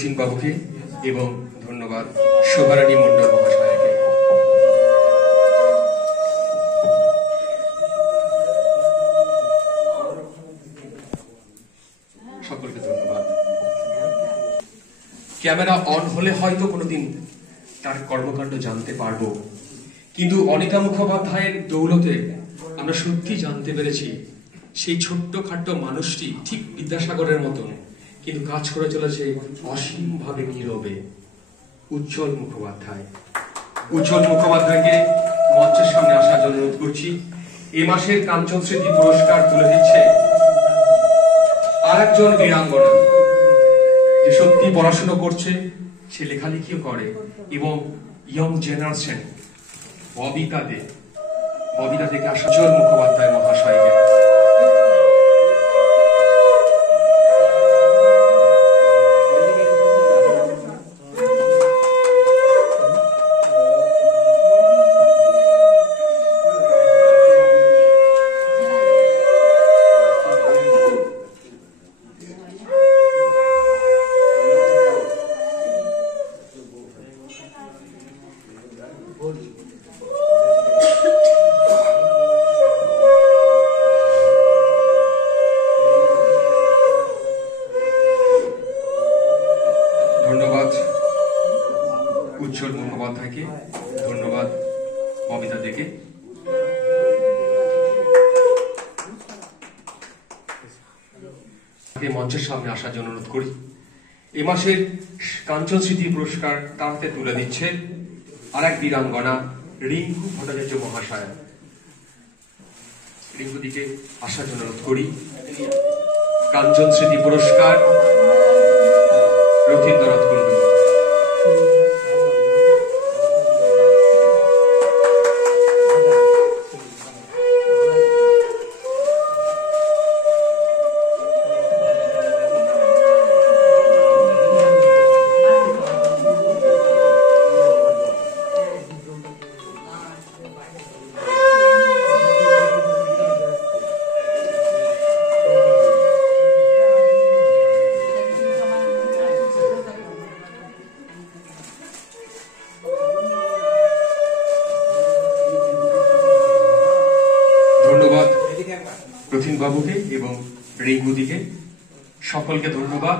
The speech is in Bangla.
রথিন বাবুকে এবং ধন্যবাদ শোভারানী মণ্ডল মহাশয়কে। সকলকে ধন্যবাদ। ক্যামেরা অন হলে হয়তো কোনোদিন তার কর্মকাণ্ড জানতে পারবো, কিন্তু অনিতা মুখোপাধ্যায়ের দৌলতে আমরা সত্যি জানতে পেরেছি সেই ছোট্ট খাট্ট মানুষটি ঠিক বিদ্যাসাগরের মতন, কিন্তু কাজ করে চলেছে অসীমভাবে নীরবে। উজ্জ্বল মুখোপাধ্যায়, উজ্জ্বল মুখোপাধ্যায়কে মঞ্চের সামনে আসার জন্য অনুরোধ করছি। এ মাসের কাঞ্চন স্মৃতি পুরস্কার তুলে দিচ্ছে আর একজন বীরাঙ্গনা, যে সত্যি পড়াশোনা করছে, সে লেখালেখিও করে, এবং ইয়ং জেনারেশন ববিতা দে, ববিতা থেকে আসা উজ্জ্বল মুখোপাধ্যায় মহাশয়কে। ধন্যবাদ উজ্জ্বল মুখোপাধ্যায়কে, ধন্যবাদ ববিতা দেকে। মঞ্চের সামনে আসার জন্য অনুরোধ করি। এ মাসের কাঞ্চন স্মৃতি পুরস্কার তার হাতে তুলে দিচ্ছে আর এক বীরাঙ্গনা, রিঙ্কু ভট্টাচার্য মহাশয়। রিঙ্কু দিকে আসার জন্য অনুরোধ করি। কাঞ্চন স্মৃতি পুরস্কার রথীন্দ্রনাথ কুণ্ডু। ধন্যবাদ রথীন বাবুকে এবং রিঙ্কু দিকে, সকলকে ধন্যবাদ।